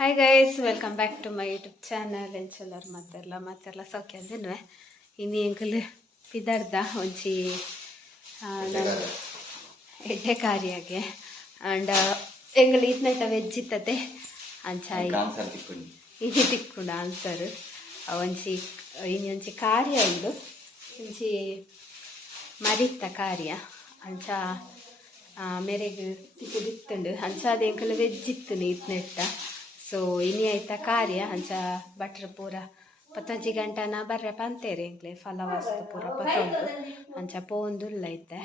Hi guys, welcome back to my YouTube channel. ಎಂಚಲ್ಲರು ಮತ್ತೆಲ್ಲ ಸೌಖ್ಯ ಅಂದಿನ್ವೆ ಇನ್ನು ಎಂಕಲ್ ಪಿದರ್ದ ಒಂಚಿ ಎಡ್ಡೆ ಕಾರ್ಯಾಗೆ ಆ್ಯಂಡ್ ಎಂಗಲ್ ಇದ್ನೈತ ವೆಜ್ ಇತ್ತತೆ ಅಂಚಾಯಿ ಇದು ತಿಕ್ಕೊಂಡು ಆನ್ಸರ್ ಒಂಚಿ ಇನ್ನೊಂಚಿ ಕಾರ್ಯ ಉಂಡು ಒಂಚಿ ಮರಿತ್ತ ಕಾರ್ಯ ಅಂಚ ಮೇರೆಗೆ ತಿಕ್ಕು ಅಂಚಾದ ಎಂಕಲ್ ವೆಜ್ ಇತ್ತು ಇದ್ನೆಟ್ಟ. ಸೊ ಇನಿ ಆಯ್ತಾ ಕಾರ್ಯ ಅಂಚ ಭಟ್ರ ಪೂರ 15 ಗಂಟನ ಬರ್ರೆ ಪಂತೇರೆ ಎಂಕ್ಲೆ ಫಲವಸ್ತು ಪೂರ ಪತ್ತೊಂದು ಅಂಚ ಪೋಂದುಲ್ಲ ಐತೆ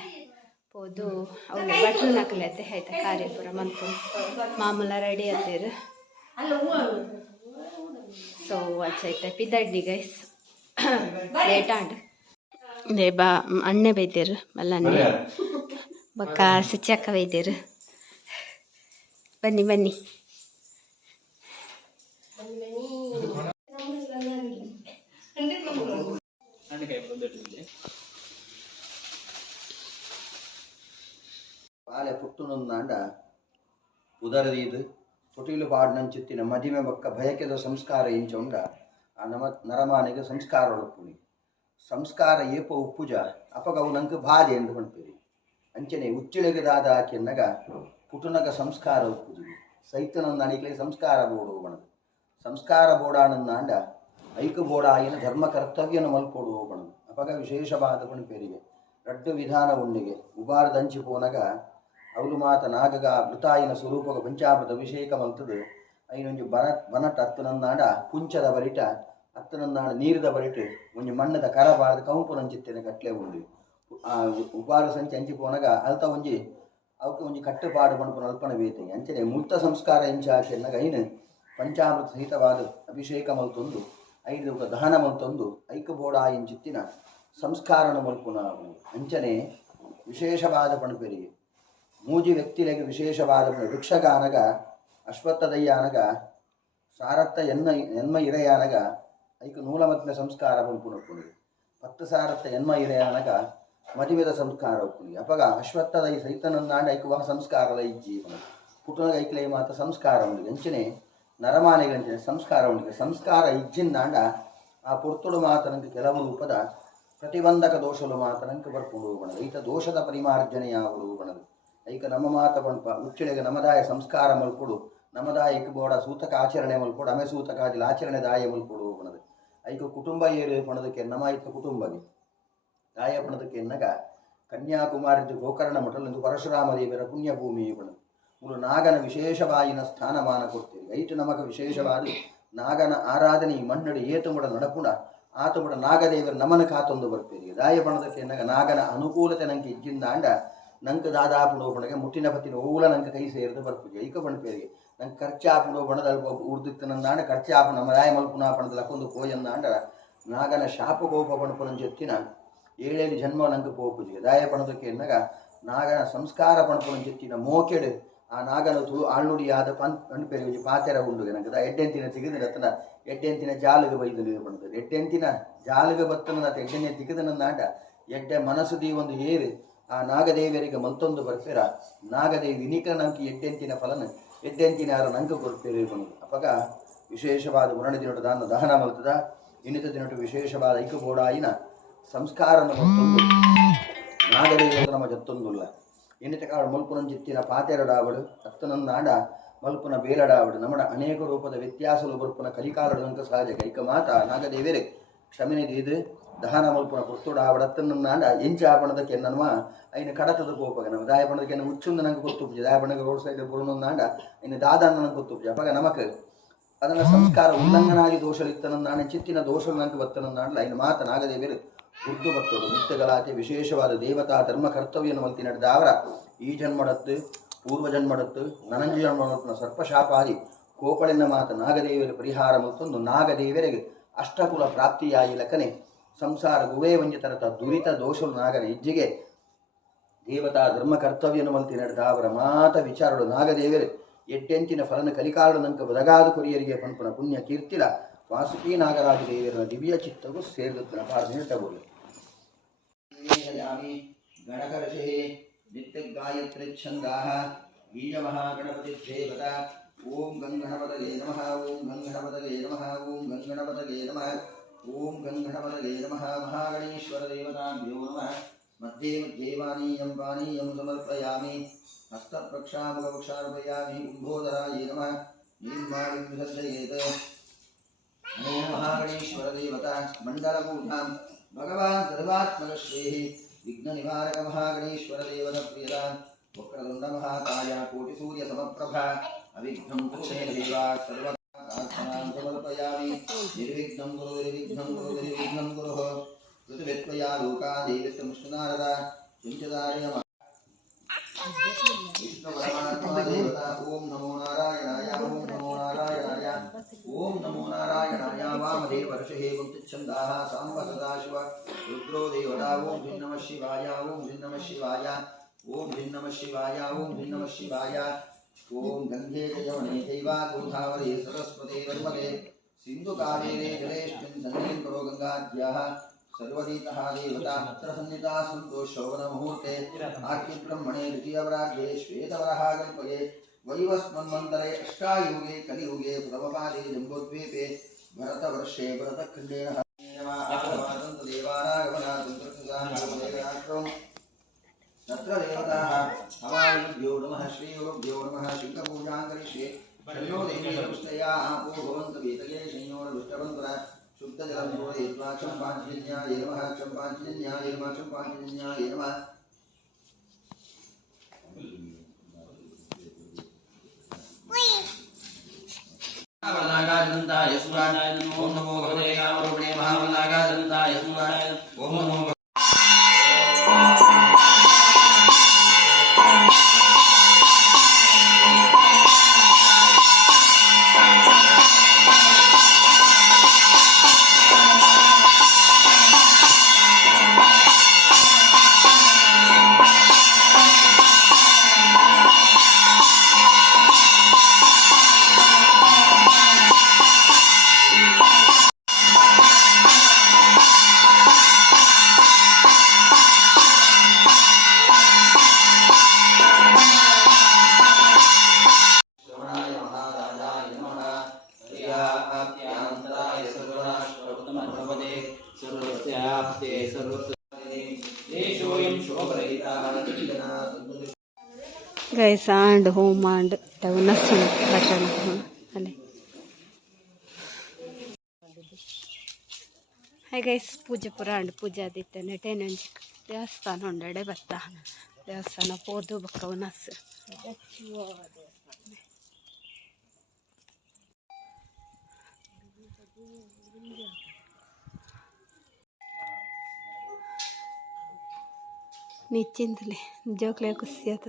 ಪೋದು ಅವಳು ಭಟ್ರು ನಕಲೈತೆ ಆಯ್ತಾ ಕಾರ್ಯ ಪೂರ ಮಂತು ಮಾಮೂಲ ರೆಡಿ ಆತೇರು. ಸೊ ಅಂಚ ಐತೆ ಪಿದಡ್ನಿ ಗೈಸ್ ಲೇಟ್ ಆಂಡ್ ದೇ ಬಾ ಅಣ್ಣೆ ಬೈತೇರು ಮಲ್ಲಣ್ಣೆ ಬಕ್ಕ ಸುಚ್ಚಕ್ಕ ಬೈತೇರು. ಬನ್ನಿ ಬನ್ನಿ ಪಾಲೆ ಪುಟ್ಟುನೊಂದಾಂಡ ಉದರದೀದು ತೊಟಿಲು ಪಾಡಿನಂಚಿತ್ತಿನ ಮದಿಮೆ ಬಕ್ಕ ಭಯಕೆದ ಸಂಸ್ಕಾರ ಇಂಚೊಂಡ ಆ ನರಮಾನಿಗೆ ಸಂಸ್ಕಾರ ಒಳಪುಣಿ ಸಂಸ್ಕಾರ ಏಪ ಉಪ್ಪುಜ ಅಪಗವು ನಂಗೆ ಬಾಧೆ ಎಂದು ಪಂಪೇರಿ ಅಂಚನೆ ಉಚ್ಚಿಳೆಗೆ ದಾದ ಆಕೆನ್ನಗ ಪುಟುನಗ ಸಂಸ್ಕಾರ ಉಪ್ಪುಜಿ ಸೈತನೊಂದು ಅಣಿಕೆ ಸಂಸ್ಕಾರ ಬೋಡು ಬಣದು ಸಂಸ್ಕಾರ ಬೋಡಾನಂದಾಂಡ ಐಕ ಬೋಡಾಯಿನ ಧರ್ಮ ಕರ್ತವ್ಯನ ಮಲ್ಪೋಡು ಬಣದು ಅಪಗ ವಿಶೇಷವಾದ ಪಂಪೇರಿಗೆ ರಡ್ಡು ವಿಧಾನ ಉಂಡಿಗೆ ಉಬಾರದಂಚಿ ಪೋನಗ ಅವಳು ಮಾತ ನಾಗಗ ಮೃತಾಯಿನ ಸ್ವರೂಪಗ ಪಂಚಾಮೃತ ಅಭಿಷೇಕ ಮಲ್ತದು ಐನೊಂಜು ಬನಟ್ ಅತ್ತನಂದಾಂಡ ಪುಂಚದ ಬರಿಟ ಅತ್ತನಂದಾಂಡ ನೀರದ ಬರಿಟ್ ಒಂಜಿ ಮಣ್ಣದ ಕರ ಬಾರ್ದು ಕಂಪುನಂಚಿತ್ತಿನ ಕಟ್ಲೆ ಉಂಡು ಆ ಉಪಾರ ಸಂಚಿ ಅಂಚಿ ಪೋನಗ ಅಲ್ತ ಒಂಜಿ ಅವಕ್ಕೆ ಒಂಜಿ ಕಟ್ಟುಪಾಡು ಪಣಪುನ ಅಲ್ಪನ ಬೇತೆ ಅಂಚನೆ ಮೂರ್ತ ಸಂಸ್ಕಾರ ಇಂಚಾಕೆನ್ನಗ ಐನು ಪಂಚಾಮೃತ ಸಹಿತವಾದ ಅಭಿಷೇಕ ಮಲ್ತೊಂದು ಐದು ದಹನ ಮಲ್ತೊಂದು ಐಕ ಬೋಡ ಇಂಚಿತ್ತಿನ ಸಂಸ್ಕಾರನ ಮಲ್ಪುನ ಅಂಚನೆ ವಿಶೇಷವಾದ ಪಣಪೆರಿಗೆ ಮೂಜಿ ವ್ಯಕ್ತಿಲೆಗೆ ವಿಶೇಷವಾದ ವೃಕ್ಷಗಾನಗ ಅಶ್ವತ್ಥದಯ್ಯಾನಗ ಸಾರತ್ತ ಎನ್ಮ ಇರೆಯಾನಗ ಐಕ ನೂಲಮತ್ನ ಸಂಸ್ಕಾರ ಪಂಪುನಪ್ಪುನಿಗೆ 10 ಸಾರತ್ತ ಎನ್ಮ ಇರೆಯಾನಗ ಮದುವೆದ ಸಂಸ್ಕಾರ ಒಪ್ಪುನಿಗೆ ಅಪಗ ಅಶ್ವತ್ಥದೈ ಸೈತನಂದಾಂಡ ಐಕುವ ಸಂಸ್ಕಾರದ ಇಜ್ಜೀವನ ಪುಟನಗ ಐಕ್ಲೈ ಮಾತ ಸಂಸ್ಕಾರ ಉಂಡಿಗೆ ಅಂಚನೆ ನರಮಾನೆಗೆ ಅಂಚನೆ ಸಂಸ್ಕಾರ ಉಂಡಿಗೆ ಸಂಸ್ಕಾರ ಇಜ್ಜಿಂದಾಂಡ ಆ ಪುರ್ತುಡು ಮಾತನಂಗೆ ಕೆಲವು ರೂಪದ ಪ್ರತಿಬಂಧಕ ದೋಷಲು ಮಾತನಂಗೆ ಬರ್ಕೊಂಡು ಬಣದು ಐತ ದೋಷದ ಪರಿಮಾರ್ಜನೆಯಾಗುವುದು ಬಣದು ಐಕ ನಮ್ಮ ಮಾತ ಪಣಪ ಉಚ್ಚಿಳೆಗೆ ನಮದಾಯ ಸಂಸ್ಕಾರ ಮಲ್ಕೊಡು ನಮದಾಯ ಐಕ ಬೋಡ ಸೂತಕ ಆಚರಣೆ ಮಲ್ಕೊಡು ಅಮೆ ಸೂತಕಾದಿಲ ಆಚರಣೆ ದಾಯ ಮಲ್ಕೊಡು ಬಣದು ಐಕ ಕುಟುಂಬ ಏರು ಪಣದಕ್ಕೆ ನಮ್ಮ ಐತ ಕುಟುಂಬಗೆ ದಾಯ ಪಣದಕ್ಕೆ ಎನ್ನಗ ಕನ್ಯಾಕುಮಾರಿ ಗೋಕರ್ಣ ಮಠಲೆಂದು ಪರಶುರಾಮ ದೇವರ ಪುಣ್ಯಭೂಮಿ ಬಣದು ಮೂರು ನಾಗನ ವಿಶೇಷವಾಯಿನ ಸ್ಥಾನಮಾನ ಕೊಡ್ತೀರಿ ಐಟು ನಮಗ ವಿಶೇಷವಾದ ನಾಗನ ಆರಾಧನೆ ಈ ಮಣ್ಣಡಿ ಏತುಮುಡ ನಡಪುಡ ಆತುಮುಡ ನಾಗದೇವರ ನಮನ ಕಾತೊಂದು ಬರ್ತೀರಿ ದಾಯ ಪಣದಕ್ಕೆ ಎನ್ನಗ ನಾಗನ ಅನುಕೂಲತೆ ನಂಗೆ ಇಜ್ಜಿಂದಾಂಡ ನಂಗೆ ದಾದಾಪುಡೋ ಬಣಗೆ ಮುಟ್ಟಿನ ಪತ್ತಿನ ಓಲ ನಂಗೆ ಕೈ ಸೇರಿದು ಬರ್ಪುಜಿ ಐಕ ಪಣಪೇರಿಗೆ ನಂಗೆ ಖರ್ಚಾಪುಡೋ ಬಣದ ಅಲ್ಪ ಉರ್ದಿತ್ತನಂದಾಂಡ ಖರ್ಚಾಪು ನಮ್ಮ ರಾಯ ಮಲ್ಪುನಾ ಪಣದ ಲಕ್ಕೊಂದು ಕೋಯಂದಾಂಡ ನಾಗನ ಶಾಪಕೋಪ ಪಣಪುನ ಜೊತ್ತಿನ 7 ಜನ್ಮ ನಂಗೆ ಪೋಪುಜಿಗೆ ದಾಯ ಪಣದಕ್ಕೆ ಎನ್ನಗ ನಾಗನ ಸಂಸ್ಕಾರ ಪಣಪುನ ಜೊತ್ತಿನ ಮೋಕೆಡು ಆ ನಾಗನ ಆಳ್ನುಡಿಯಾದ ಪಣಪೇರಿಗೆ ಪಾತೆರ ಉಂಡುಗೆ ನಂಗೆ ಎಡ್ಡೆಂತಿನ ತೆಗೆದು ರತ್ನ ಎಡ್ಡೆಂತಿನ ಜಾಲಿಗೆ ಬೈದು ಪಣದು ಎಡ್ಡೆಂತಿನ ಜಾಲಿಗೆ ಬತ್ತನ ಎಡ್ಡೆನೆ ತೆಗೆದನಂದಾಂಡ ಎಡ್ಡೆ ಮನಸ್ಸುದಿ ಒಂದು ಏರು ಆ ನಾಗದೇವರಿಗೆ ಮಲ್ತೊಂದು ಬರ್ತೀರ ನಾಗದೇವಿ ವಿನಿಕ ನಂಕಿ ಎಡ್ಡೆಂತಿನ ಫಲನ ಎಡ್ಡೆಂತಿನ ಯಾರು ನಂಗೆ ಕೊಡ್ತೀರಿ ಬಣದು ಅಪಗ ವಿಶೇಷವಾದ ವರ್ಣ ದಿನಟ ದಾನ ದಹನ ಮಲ್ತದ ಇನ್ನಿತ ದಿನಟ ವಿಶೇಷವಾದ ಐಕ ಬೋಡಾಯಿನ ಸಂಸ್ಕಾರನ ಮತ್ತೊಂದು ನಾಗದೇವರ ನಮ್ಮ ಜತ್ತೊಂದುಲ್ಲ ಇನ್ನಿತ ಕಾಳ ಮಲ್ಪುನ ಜಿತ್ತಿನ ಪಾತೆರಡಾವಳು ಅತ್ತನಂದಾಂಡ ಮಲ್ಪುನ ಬೇಲಡಾವಳು ನಮ್ಮಡ ಅನೇಕ ರೂಪದ ವ್ಯತ್ಯಾಸಲು ಬರ್ಪುನ ಕಲಿಕಾಲದಂಕ ಸಹಜ ಕೈಕ ಮಾತ ನಾಗದೇವರೇ ಕ್ಷಮನೆದು ದಹನ ಮಲ್ಪುನ ಪುರ್ತುಡಾವಡತ್ತನಂದಾಂಡ ಎಂಚಾಪಣದಕ್ಕೆ ಎನ್ನನ್ಮ ಐನ ಕಡತದ ಕೋಪಗ ನಮ್ಮ ದಾಯಪಣದಕ್ಕೆ ಎನ್ನ ಹುಚ್ಚುಂದ ನಂಗೆ ಗೊತ್ತುಪ್ಜಿ ದಾಯಪಣಗ ರೋಡ್ ಸೈಡ್ ಬುರುನಂದಾಂಡ ಇನ್ನು ದಾದಾನ ನಂಗೆ ಗೊತ್ತುಪ್ಜಿ ಅಪಗ ನಮಕ್ ಅದನ್ನ ಸಂಸ್ಕಾರ ಉಲ್ಲಂಘನಾಗಿ ದೋಷಲಿತ್ತನಂದಾಂಡ ಚಿತ್ತಿನ ದೋಷ ನಂಗೆ ಬತ್ತನಂದಾಂಡ ಐನ ಮಾತ ನಾಗದೇವರು ಉರ್ದು ಭಕ್ತರು ನಿತ್ಯಗಳಾತೆ ವಿಶೇಷವಾದ ದೇವತಾ ಧರ್ಮ ಕರ್ತವ್ಯನ ಮಲ್ತಿ ನಡೆದ ಅವರ ಈ ಜನ್ಮಡತ್ತು ಪೂರ್ವ ಜನ್ಮಡತ್ತು ನನಂಜ ಜನ್ಮಡತ್ತಿನ ಸರ್ಪಶಾಪಾದಿ ಕೋಪಳೆನ ಮಾತ ನಾಗದೇವರ ಪರಿಹಾರ ಮತ್ತೊಂದು ನಾಗದೇವರಿಗೆ ಅಷ್ಟಕುಲ ಪ್ರಾಪ್ತಿಯಾಗಿ ಲಕ್ಕನೆ ಸಂಸಾರ ಗುವೇ ವಂಜಿತರತ ದುರಿತ ದೋಷಲು ನಾಗನ ಹೆಜ್ಜೆಗೆ ದೇವತಾ ಧರ್ಮ ಕರ್ತವ್ಯನ ಮಲ್ತಿ ನಡೆದ ಅವರ ಮಾತ ವಿಚಾರಗಳು ನಾಗದೇವರು ಎಡ್ಡೆಂಚಿನ ಫಲನ ಕಲಿಕಾಳು ನಂಕ ಬದಗಾದ ಕೊರಿಯರಿಗೆ ಪಂಪನ ಪುಣ್ಯ ಕೀರ್ತಿಲ ವಾಸುಕಿ ನಾಗರಾಜ ದೇವರ ದಿವ್ಯ ಚಿತ್ತವು ಸೇರಿದ ಪ್ರಾರ್ಥನೆ ತಗೊಳ್ಳಿ ಗಣಕರ್ಷಿ ನಿತ್ಯ ಗಾಯತ್ರಿ ಛಂದಾ ಬೀಜ ಮಹಾಗಣಪತಿ ದೇವತಾ ಓಂ ಗಂಗಣಪತಯೇ ನಮಃ ಓಂ ಗಂಗಣಪತಯೇ ನಮಃ ಓಂ ಗಂಗಣಪತಯೇ ನಮಃ ಓಂ ಗಂಗಣಪತಯೇ ನಮಃ ಮಹಾಗಣೇಶ್ವರ ದೇವತಾಭ್ಯೋ ನಮಃ मध्ये मध्ये पानीयं समर्पयामि हस्तप्रक्षामुखप्रक्षार्पयामि कुम्भोदराय नमः निर्माणं विसर्जयेत् नमो महागणेश्वरदेवता मण्डलपूर्णां भगवान् सर्वात्मकश्रेः विघ्ननिवारकमहागणेश्वरदेवतप्रियता वक्रतुण्डमहाकाय कोटिसूर्यसमप्रभा अविघ्नं कुरु मे देवा सर्वदा प्रार्थनां समर्पयामि निर्विघ्नं कुरु निर्विघ्नं कुरु ऋतुवेत्वया लोका देवत्वमुष्णारदा चिन्त्यदाय नमः विष्णुपरमात्मा देवता ओम नमो नारायणाय ओम नमो नारायणाय ओम नमो नारायणाय वामदेव ऋषिः मुक्तिच्छन्दाः साम्ब सदाशिव रुद्रो देवता ओम ह्रीं नमः शिवाय ओम ह्रीं नमः शिवाय ओम ह्रीं नमः शिवाय ओम ह्रीं नमः शिवाय ओम गंगे जयवने चैवा गोदावरी सरस्वती नर्मदे सिंधु कावेरी जलेऽस्मिन् सन्निधिं कुरु गंगाद्याः सर्वदीतः देवता अत्र सन्निता सन्तो शोभनमुहूर्ते आर्किब्रह्मणे द्वितीयवराह्ये श्वेतवराहकल्पये वैवस्मन्वन्तरे अष्टायुगे कलियुगे प्रथमपादे जम्बोद्वीपे भरतवर्षे भरतखण्डेन देवानागमनातन्त्रकृतान् तत्र देवताः हवायुभ्यो नमः श्रीगुरुभ्यो नमः शिवपूजां करिष्ये शन्नो देवीरपुष्टया आपो भवन्तु वेदये संयोरविष्टवन्तुरा शुद्धजलं पूरयित्वा चम्पाञ्जन्याय नमः चम्पाञ्जन्याय नमः चम्पाञ्जन्याय नमः महावल्लागादन्ताय सुराय ओम नमो भगवते कामरूपिणे महावल्लागादन्ताय सुराय ओम नमो guys and home and nursing button ಅಲ್ಲೇ ಹಾಯ್ ಗೈಸ್ ಪೂಜೆ ಪುರ ಅಂಡ್ ಪೂಜೆ ಆದಿತ್ತೆ ನೆಟೇನಂಜಿ ದೇವಸ್ಥಾನ ಉಂಡಡೆ ಬತ್ತ ದೇವಸ್ಥಾನ ಪೋದು ಬಕ್ಕ ಉನಸ್ ನಿಶ್ಚಿಂತಲೇ ಜೋಕ್ಲೆ ಖುಷಿ ಆತ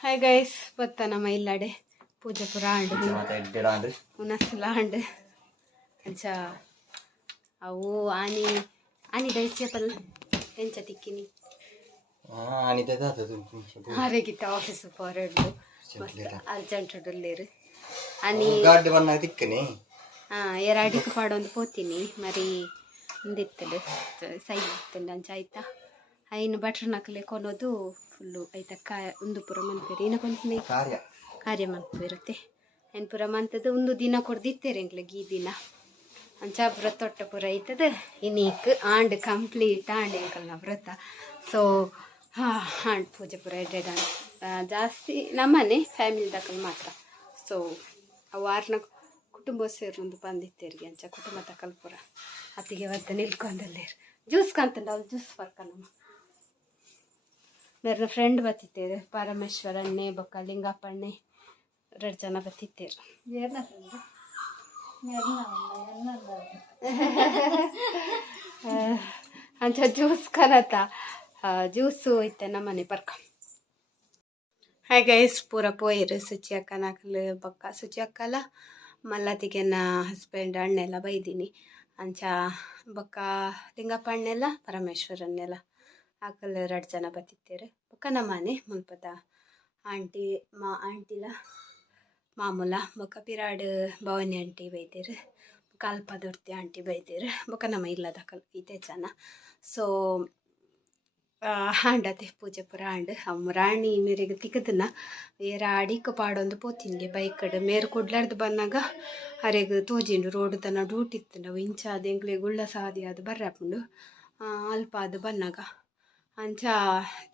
ಹಾಯ್ ಗೈಸ್ ಬತ್ತ ನಮ್ಮ ಇಲ್ಲಾಡೆ ಪೂಜೆ ಪುರ ಆಂಡ್ ಉನಸ್ಲಾಂಡ್ ಅಂಚ ಅವು ಆನಿ ಆನಿ ದೈಸ್ಯಪಲ್ ಎಂಚ ತಿಕ್ಕಿನಿ ಆರೆಗಿತ್ತ ಆಫೀಸ್ ಹೊರಡು ಮಸ್ತ್ ಅರ್ಜೆಂಟ್ ಡೊಲ್ಲೇರು ಆನಿ ತಿಕ್ಕನಿ ಎರಡಿಗೆ ಪಾಡೊಂದು ಪೋತೀನಿ ಮರಿ ಒಂದಿತ್ತಲು ಸೈ ಇತ್ತಲ್ಲ ಅಂಚ ಆಯ್ತಾ ಐನು ಬಟ್ರ್ ನಕಲೆ ಕೊನೋದು ಫುಲ್ಲು ಆಯ್ತಾ ಒಂದು ಪುರ ಮನ್ಪೇರು ಇನ್ನ ಕೊಂತೀನಿ ಕಾರ್ಯ ಮನ್ಪೇರುತ್ತೆ ಏನು ಪುರ ಮಂತದ್ದು ಒಂದು ದಿನ ಕೊಡ್ದಿತ್ತೇರೆ ಎಂಗ್ಲಗೆ ಈ ದಿನ ಅಂಚ ವ್ರತ ಒಟ್ಟ ಪುರ ಐತದ ಇನ್ನೀಕ್ ಆಂಡ್ ಕಂಪ್ಲೀಟ್ ಆಂಡ್ ಎಂಕಲ್ನ ವ್ರತ ಸೊ ಆಂಡ್ ಪೂಜೆ ಪುರ ಎಡ್ಡೆಡ್ ಜಾಸ್ತಿ ನಮ್ಮನೆ ಫ್ಯಾಮಿಲಿ ದಕ್ಕಲ್ ಮಾತ್ರ ಸೊ ವಾರನ ಕುಟುಂಬ ಸೇರೊಂದು ಬಂದಿತ್ತೇರಿಗೆ ಅಂಚ ಕುಟುಂಬ ತಕಲ್ ಪುರ ಅತ್ತಿಗೆ ಒದ್ದ ನಿಲ್ಕೊಂಡಲ್ಲೇರು ಜ್ಯೂಸ್ ಕಂತಂಡ ಅವ್ರು ಜ್ಯೂಸ್ ಬರ್ಕ ನಮ್ಮ ನನ್ನ ಫ್ರೆಂಡ್ ಬತ್ತಿತ್ತೇರು ಪರಮೇಶ್ವರಣ್ಣೆ ಬೊಕ್ಕ ಲಿಂಗಪ್ಪಣ್ಣೆ 2 ಜನ ಬತ್ತಿತ್ತೇರು ಅಂಚ ಜ್ಯೂಸ್ ಕನತ ಜ್ಯೂಸು ಐತೆ ನಮ್ಮನೆ ಬರ್ಕ ಹಾಯ್ ಗೈಸ್ ಪೂರ ಪೋಯಿರು ಸುಚಿ ಅಕ್ಕನಾಕಲು ಬೊಕ್ಕ ಸುಚಿ ಅಕ್ಕಲ ಮಲ್ಲತಿಗೆ ನಾ ಹಸ್ಬೆಂಡ್ ಅಣ್ಣೆಲ್ಲ ಬೈದೀನಿ ಅಂಚ ಬೊಕ್ಕ ಲಿಂಗಪ್ಪ ಅಣ್ಣೆಲ್ಲ ಪರಮೇಶ್ವರನ್ನೆಲ್ಲ ಆಕಲ್ 2 ಜನ ಬತ್ತಿತ್ತೇರು ಬೊಕ್ಕ ನಮ್ಮನೆ ಮುಲ್ಪದ ಆಂಟಿಲ ಮಾಮೂಲ ಬೊಕ್ಕ ಪಿರಾಡ್ ಭವಾನಿ ಆಂಟಿ ಬೈತೇರು ಬೊಕ್ಕ ಅಲ್ಪದೊರ್ತಿ ಆಂಟಿ ಬೈತೇರು ಬೊಕ್ಕ ನಮ್ಮ ಇಲ್ಲದ ಇದೇ ಜನ. ಸೊ ಹಾಂಡತೆ ಪೂಜೆ ಪೂರ ಹಾಂಡ್ ಅಮ್ಮ ರಾಣಿ ಮೇರೆಗೆ ತಿಕ್ಕದನ್ನ ಏರ ಅಡಿಕ ಪಾಡೊಂದು ಪೋತಿನ್ಗೆ ಬೈಕಡ್ ಮೇರು ಕುಡ್ಲಾರ್ದು ಬಂದಾಗ ಅರೆಗ್ ತೋಜಿಂಡು ರೋಡ್ ತನ ಡ್ಯೂಟಿ ಇತ್ತು ನಾವು ಇಂಚ ಅದು ಎಂಕ್ಲೆ ಗುಳ್ಳ ಸಾದಿ ಅದು ಬರ್ರಾಪುಂಡು ಅಲ್ಪ ಅದು ಬನ್ನಾಗ ಅಂಚ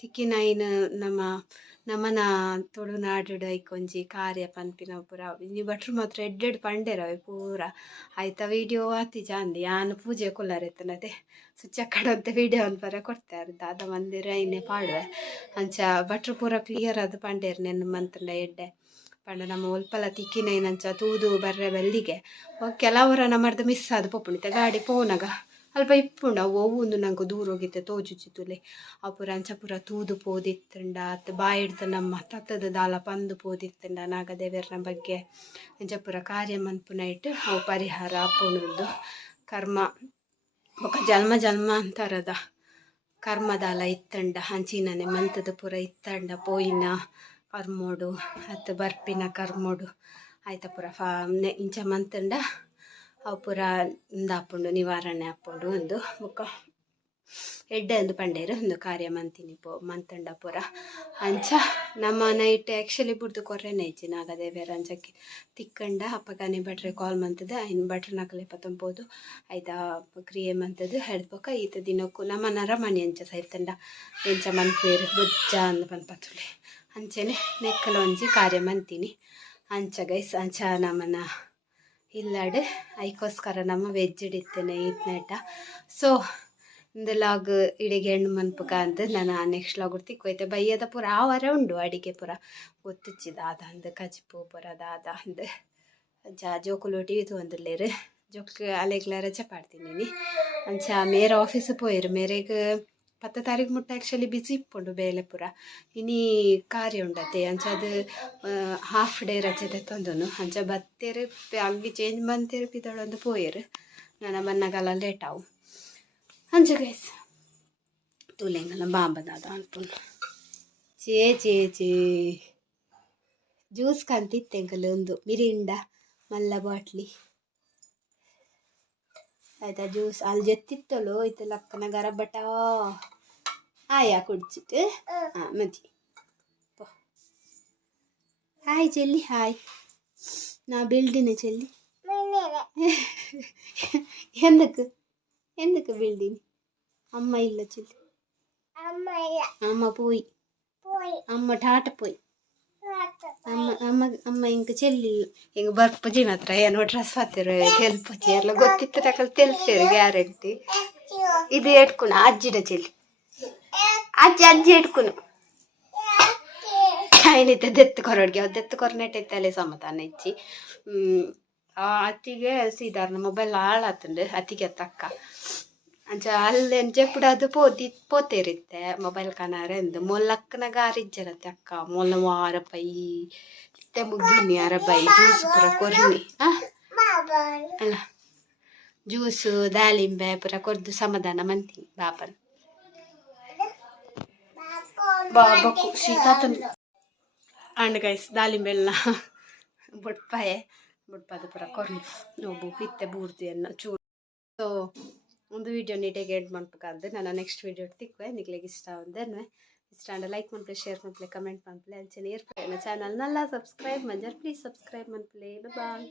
ತಿಕ್ಕಿನೈನ್ ನಮ್ಮನ ತುಳುನಾಡು ಐಕೊಂಜಿ ಕಾರ್ಯ ಪನ್ಪಿನ ಪೂರ ಇನ್ನು ಭಟ್ರು ಮಾತ್ರ ಎಡ್ಡೆಡ್ ಪಂಡೆರವೆ ಪೂರ ಆಯ್ತ ವಿಡಿಯೋ ಆತಿ ಜಾಂದಿ ಯಾನು ಪೂಜೆ ಕೊಲ್ಲಾರೆತ್ತನದೆ ಸುಚ್ಚಕ್ಕಡಂತ ವಿಡಿಯೋ ಅನ್ಪರ ಕೊಡ್ತಾರೆ ದಾದ ಮಂದಿರ ಇನ್ನೇ ಪಾಡುವೆ ಅಂಚ ಭಟ್ರು ಪೂರ ಕ್ಲಿಯರ್ ಅದು ಪಂಡೇರು ನೆನ್ನೆ ಮಂತಂಡ ಎಡ್ಡೆ ಪಂಡ ನಮ್ಮ ಒಲ್ಪಲ ತಿಕ್ಕಿನೈನಂಚ ತೂದು ಬರ್ರೆ ಬೆಲ್ಲಿಗೆ ಕೆಲವರ ನಮ್ಮರ್ದು ಮಿಸ್ ಆದ ಪೊಪ್ಪುಣಿತ ಗಾಡಿ ಪೋನಾಗ ಅಲ್ಪ ಇಪ್ಪುಂಡ ಒಂದು ನಂಗೆ ದೂರ ಹೋಗಿತ್ತೆ ತೋಜುಚಿತುಲೆ ಅಪುರ ಅಂಚ ಪೂರ ತೂದು ಪೋದಿತ್ತಂಡ ಅತ್ ಬಾಯಿಡ್ದು ನಮ್ಮ ತತ್ತದ ದಾಲ ಪಂದು ಪೋದಿತ್ತಂಡ ನಾಗದೇವರನ ಬಗ್ಗೆ ಅಂಚ ಪೂರ ಕಾರ್ಯ ಮನ್ಪುನ ಇಟ್ಟು ಅವು ಪರಿಹಾರ ಅಪ್ಪುಣದು ಕರ್ಮ ಬೊಕ ಜನ್ಮಾಂತರದ ಕರ್ಮದಾಲ ಇತ್ತಂಡ ಅಂಚಿನನೆ ಮಂತದ ಪೂರ ಇತ್ತಂಡ ಪೋಯಿನ ಕರ್ಮೋಡು ಅತ್ ಬರ್ಪಿನ ಕರ್ಮೋಡು ಆಯ್ತ ಪೂರ ಇಂಚ ಮಂತಂಡ ಅವು ಪೂರ ಆಪುಂಡು ನಿವಾರಣೆ ಆಪುಂಡು ಒಂದು ಬೊಕ್ಕ ಎಡ್ಡೆ ಒಂದು ಪಂಡೇರು ಒಂದು ಕಾರ್ಯ ಮಂತಿನಿ ಮಂತಂಡ ಪೂರ ಅಂಚ ನಮ್ಮ ನೈಟ್ ಆ್ಯಕ್ಚುಲಿ ಬುಡ್ದು ಕೊರ್ರೆನೆ ಇಜ್ಜಿ ನಾಗದೇವ್ಯರ ಅಂಚಕ್ಕೆ ತಿಕ್ಕಂಡ ಅಪ್ಪಗನೆ ಭಟ್ರೆ ಕಾಲ್ ಮಂತದ ಇನ್ನು ಭಟ್ರು ನಕಲೆ ಪತ್ತಂಬೋದು ಆಯ್ತಾ ಕ್ರಿಯೆ ಮಂತದ್ದು ಹೇಳ್ಬೇಕ ಈತ ದಿನಕ್ಕೂ ನಮ್ಮ ನರಮಣಿ ಅಂಚ ಸೈತಂಡ ಎಂಚ ಮನ್ಪೇರು ಬುಜ್ಜ ಅಂದು ಪನ್ಪತ್ತುಲೆ ಅಂಚನೆ ನೆಕ್ಕಲ ಒಂಜಿ ಕಾರ್ಯ ಮಂತೀನಿ ಅಂಚ ಗೈಸ್ ಅಂಚ ನಮ್ಮನ ಇಲ್ಲಾಡು ಐಕೋಸ್ಕರ ನಮ್ಮ ವೆಜ್ ಇಡಿತ್ತೇನೆ ಈತ್ನೆಟ. ಸೊ ಇಂದು ಲಾಗ್ ಇಡಿಗೆ ಹೆಣ್ಣು ಮನ್ಪುಗ ಅಂತ ನಾನು ನೆಕ್ಸ್ಟ್ ಲಾಗ್ ತಿಕ್ಕೋಯ್ತೆ ಬೈಯದ ಪೂರ ಆವರ ಉಂಡು ಅಡಿಗೆ ಪೂರ ಗೊತ್ತಿಚ್ಚಿದ ಆದ ಅಂದು ಕಜಿಪು ಪೂರ ದಾದ ಅಂದು ಜೋಕುಲು ಟಿವಿ ತೊಂದಿಲ್ಲೇರು ಜೋಕ್ಲು ಅಲೆಗ್ಲ ರಜೆ ಪಾಡ್ತೀನಿ ಅಂಚ ಮೇರ ಆಫೀಸ್ ಪೋಯಿರು ಮೇರೆಗ್ 10 ತಾರೀಕು ಮುಟ್ಟ ಆ್ಯಕ್ಚುಲಿ ಬಿಸಿ ಇಪ್ಪುಂಡು ಬೇಲೆ ಪೂರ ಇನ್ನೀ ಕಾರ್ಯ ಉಂಡತೆ ಅಂಚ ಅದು ಹಾಫ್ ಡೇ ರಜೆ ತೊಂದನು ಅಂಚ ಬತ್ತೇರು ಅಂಗಿ ಚೇಂಜ್ ಬಂತೇರು ಪಿದಳೊಂದು ಪೋಯರು ನನ್ನ ಬನ್ನಗಲ ಲೇಟ್ ಆವು ಅಂಚ ಗೈಸ್ ತೂಲೆಂಗಲ ಬಾಂಬದಾದ ಅನ್ಪುಂಡು ಚೇ ಜ್ಯೂಸ್ ಕಂತಿತ್ತೆಂಕಲು ಒಂದು ಮಿರಿಂಡ ಮಲ್ಲ ಬಾಟ್ಲಿ ಆಯ್ತಾ ಜ್ಯೂಸ್ ಅಲ್ಲಿ ಜೆತ್ತಿತ್ತಲು ಇತ್ತು ಲಕ್ಕನ ಗರಬಟ ആയാ കുടിച്ചിട്ട് മതി ഹായ് ചെല്ലി ഹായ് നാ ബിൽഡിന് ചെല്ലി എന്തൊക്കെ ബിൽഡിന് അമ്മ ഇല്ല ചെല്ലി അമ്മ പോയി അമ്മ ടാട്ട പോയി ಅಮ್ಮ ಇಂಕ ಚೆಲ್ಲಿ ಹಿಂಗೆ ಬರ್ಪಜಿನ ಹತ್ರ ಏನೋ ಡ್ರೆಸ್ ಹಾಕ್ತಿರು ತೆಲ್ಪಜಿ ಎಲ್ಲ ಗೊತ್ತಿತ್ತು ತಕಲ್ ತೆಲ್ತೇರು ಗ್ಯಾರಂಟಿ ಇದು ಎಟ್ಕುನು ಅಜ್ಜಿಡ ಚೆಲ್ಲಿ ಅಜ್ಜಿ ಇಟ್ಕುನು ಏನಿತ್ತೆ ದೆತ್ತು ಕೊರಡ್ಗೆ ಅವು ದೆತ್ತು ಕೊರನೆಟ್ಟೈತಲೆ ಸಮತಾನ ಇಚ್ಚಿ ಅತ್ತಿಗೆ ಸೀದಾರ್ನ ಮೊಬೈಲ್ ಹಾಳಾತಂಡು ಅತ್ತಿಗೆ ತಕ್ಕ ಅಂಚ ಅಲ್ಲಿ ಜೆಪ್ಪುಡು ಅದು ಪೋತೇರಿತ್ತೆ ಮೊಬೈಲ್ ಕನಾರೆ ಅಂದು ಮೊಲ್ಲಕ್ಕನ ಗಾರಿಜ್ಜರತ್ತೆ ಅಕ್ಕ ಮೊಲ್ಲ ವಾರ ಪೈ ಇತ್ತೆ ಮುಗ್ಗಿನಿ ಅರ ಬೈ ಜ್ಯೂಸ್ ಪೂರ ಕೊರ್ನಿ ಅಲ್ಲ ಜ್ಯೂಸು ದಾಳಿಂಬೆ ಪೂರ ಕೊರ್ದು ಸಮಾಧಾನ ಮಂತೀನಿ ಬಾಪನ್ ಬಾಬಕು ಶೀತಾತನ್ ಅಂಡ್ ಗೈಸ್ ದಾಳಿಂಬೆಲ್ಲ ಬುಡ್ಪದ ಪೂರ ಕೊರ್ನಿ ನೋವು ಇತ್ತೆ ಬೂರ್ದಿಯನ್ನು ಚೂರು. ಸೊ ಒಂದು ವಿಡಿಯೋ ನೀಟಾಗಿ ಎಂಡ್ ಮಾಡ್ಬೇಕಾದ್ರೆ ನಾನು ನೆಕ್ಸ್ಟ್ ವಿಡಿಯೋ ತಿಕ್ವೆ ನಿಗ್ಲಿಗೆ ಇಷ್ಟ ಒಂದೇನು ಇಷ್ಟ ಅಂಡ ಲೈಕ್ ಮಾಡ್ಪ್ಲೆ ಶೇರ್ ಮಾಡ್ಪ್ಲೆ ಕಮೆಂಟ್ ಮಾಡ್ಪ್ಲೆ ಅಂಚೆ channel Nalla subscribe ಮಂಜರ್ please subscribe ಮಾಡ್ಪ್ಲೆ bye.